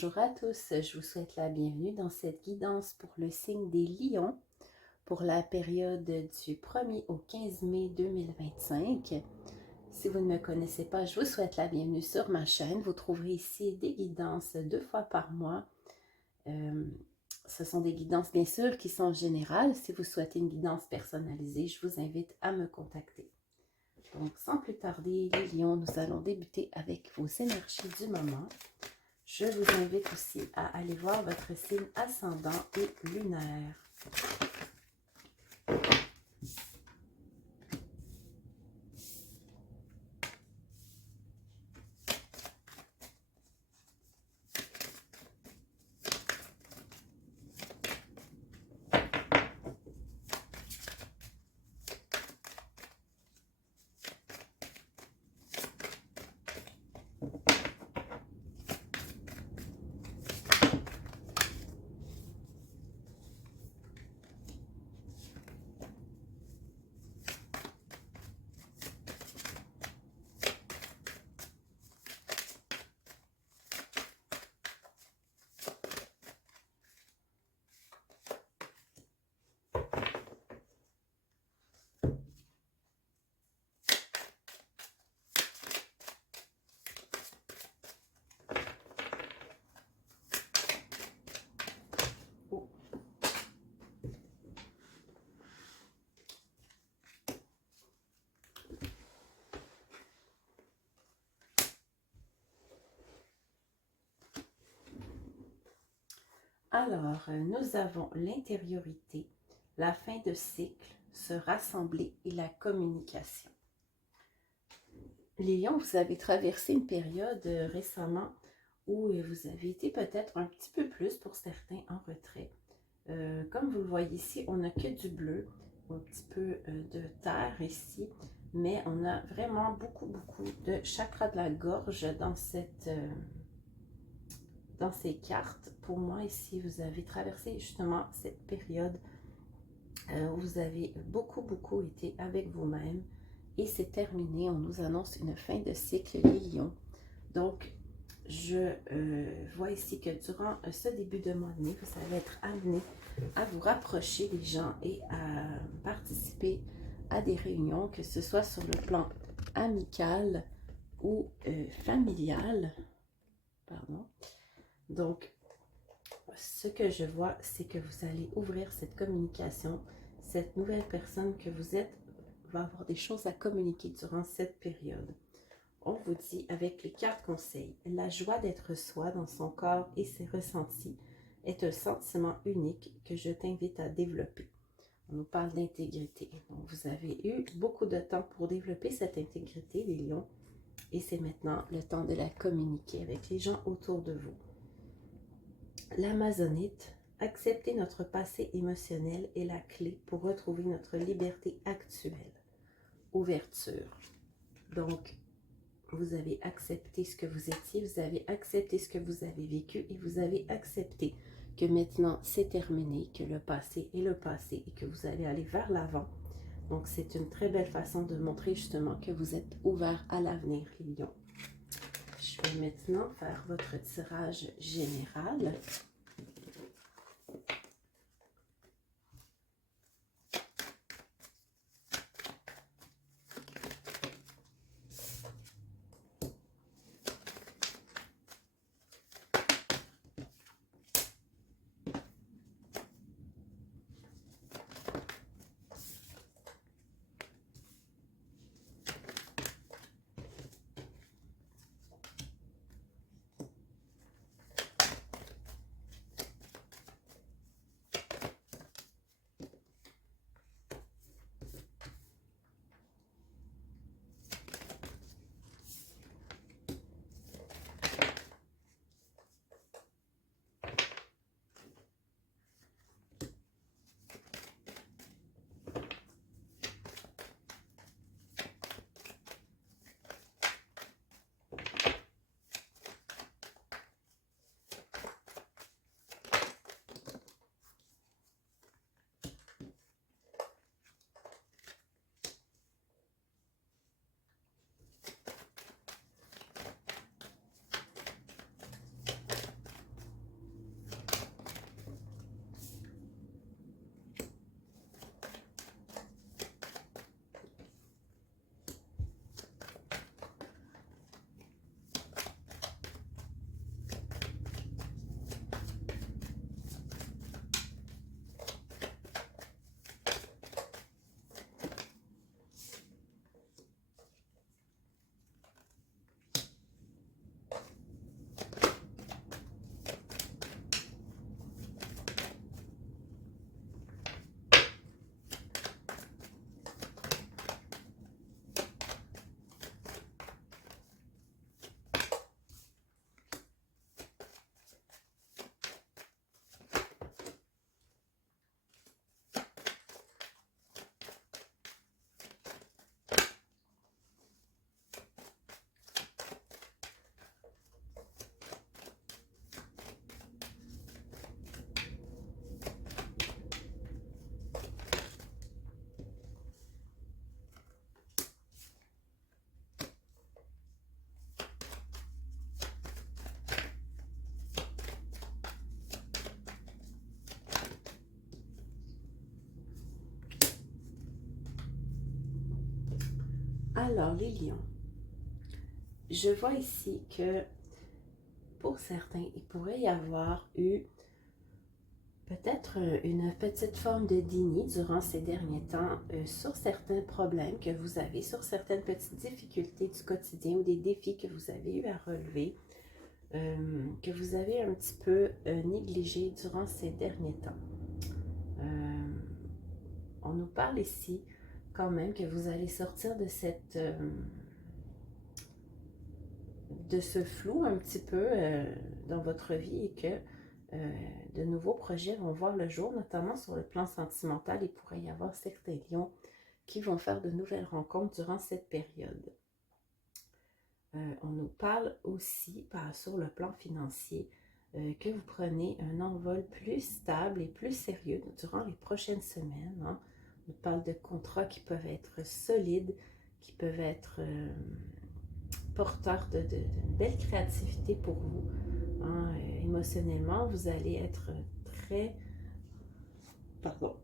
Bonjour à tous, je vous souhaite la bienvenue dans cette guidance pour le signe des lions pour la période du 1er au 15 mai 2025. Si vous ne me connaissez pas, je vous souhaite la bienvenue sur ma chaîne. Vous trouverez ici des guidances 2 fois par mois. Ce sont des guidances bien sûr qui sont générales. Si vous souhaitez une guidance personnalisée, je vous invite à me contacter. Donc sans plus tarder, les lions, nous allons débuter avec vos énergies du moment. Je vous invite aussi à aller voir votre signe ascendant et lunaire. Alors, nous avons l'intériorité, la fin de cycle, se rassembler et la communication. Les lions, vous avez traversé une période récemment où vous avez été peut-être un petit peu plus pour certains en retrait. Comme vous le voyez ici, on n'a que du bleu, un petit peu de terre ici, mais on a vraiment beaucoup de chakras de la gorge dans ces cartes. Pour moi ici, vous avez traversé justement cette période où vous avez beaucoup été avec vous-même et c'est terminé. On nous annonce une fin de cycle, les lions. Donc, je vois ici que durant ce début de mois de mai, vous allez être amené à vous rapprocher des gens et à participer à des réunions, que ce soit sur le plan amical ou familial. Pardon. Donc, ce que je vois, c'est que vous allez ouvrir cette communication. Cette nouvelle personne que vous êtes va avoir des choses à communiquer durant cette période. On vous dit avec les cartes conseils, la joie d'être soi dans son corps et ses ressentis est un sentiment unique que je t'invite à développer. On nous parle d'intégrité. Donc, vous avez eu beaucoup de temps pour développer cette intégrité, les lions, et c'est maintenant le temps de la communiquer avec les gens autour de vous. L'Amazonite, accepter notre passé émotionnel est la clé pour retrouver notre liberté actuelle. Ouverture. Donc, vous avez accepté ce que vous étiez, vous avez accepté ce que vous avez vécu et vous avez accepté que maintenant c'est terminé, que le passé est le passé et que vous allez aller vers l'avant. Donc, c'est une très belle façon de montrer justement que vous êtes ouvert à l'avenir, les lions. Je vais maintenant faire votre tirage général. Alors, les lions, je vois ici que pour certains, il pourrait y avoir eu peut-être une petite forme de déni durant ces derniers temps sur certains problèmes que vous avez, sur certaines petites difficultés du quotidien ou des défis que vous avez eu à relever, que vous avez un petit peu négligé durant ces derniers temps. On nous parle ici quand même que vous allez sortir de de ce flou un petit peu dans votre vie et que de nouveaux projets vont voir le jour, notamment sur le plan sentimental. Il pourrait y avoir certains lions qui vont faire de nouvelles rencontres durant cette période. On nous parle aussi sur le plan financier que vous prenez un envol plus stable et plus sérieux durant les prochaines semaines. Hein. On nous parle de contrats qui peuvent être solides, qui peuvent être porteurs d'une belle créativité pour vous. Hein. Émotionnellement, vous allez être très... Pardon.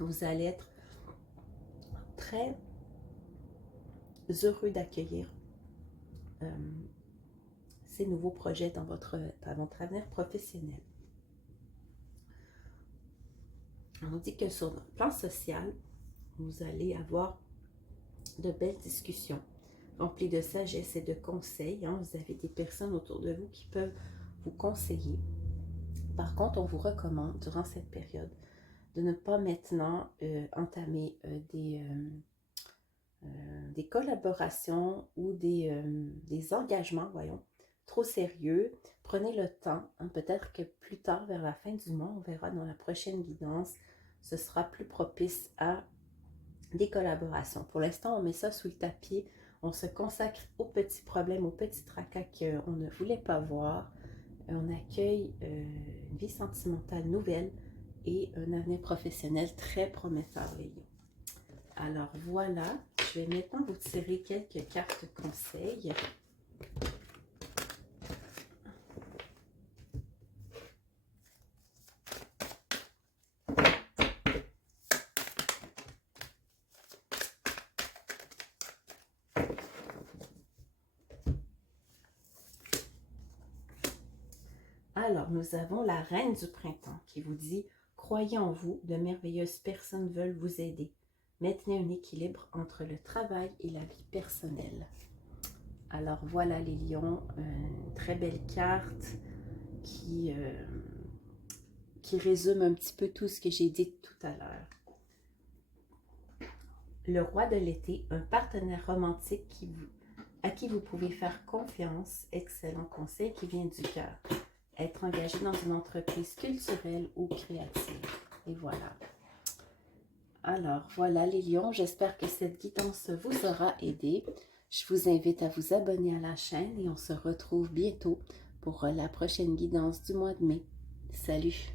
Vous allez être très heureux d'accueillir ces nouveaux projets dans votre avenir professionnel. On dit que sur le plan social, vous allez avoir de belles discussions remplies de sagesse et de conseils. Hein. Vous avez des personnes autour de vous qui peuvent vous conseiller. Par contre, on vous recommande durant cette période de ne pas maintenant entamer des collaborations ou des engagements, voyons, trop sérieux. Prenez le temps, hein, peut-être que plus tard, vers la fin du mois, on verra dans la prochaine guidance, ce sera plus propice à des collaborations. Pour l'instant, on met ça sous le tapis, on se consacre aux petits problèmes, aux petits tracas qu'on ne voulait pas voir. On accueille une vie sentimentale nouvelle et un avenir professionnel très prometteur, les lions. Alors voilà, je vais maintenant vous tirer quelques cartes conseils. Alors, nous avons la reine du printemps qui vous dit « Croyez en vous, de merveilleuses personnes veulent vous aider. Maintenez un équilibre entre le travail et la vie personnelle. » Alors voilà les lions, une très belle carte qui résume un petit peu tout ce que j'ai dit tout à l'heure. Le roi de l'été, un partenaire romantique à qui vous pouvez faire confiance, excellent conseil qui vient du cœur. Être engagé dans une entreprise culturelle ou créative. Et voilà. Alors, voilà les lions, j'espère que cette guidance vous aura aidé. Je vous invite à vous abonner à la chaîne et on se retrouve bientôt pour la prochaine guidance du mois de mai. Salut!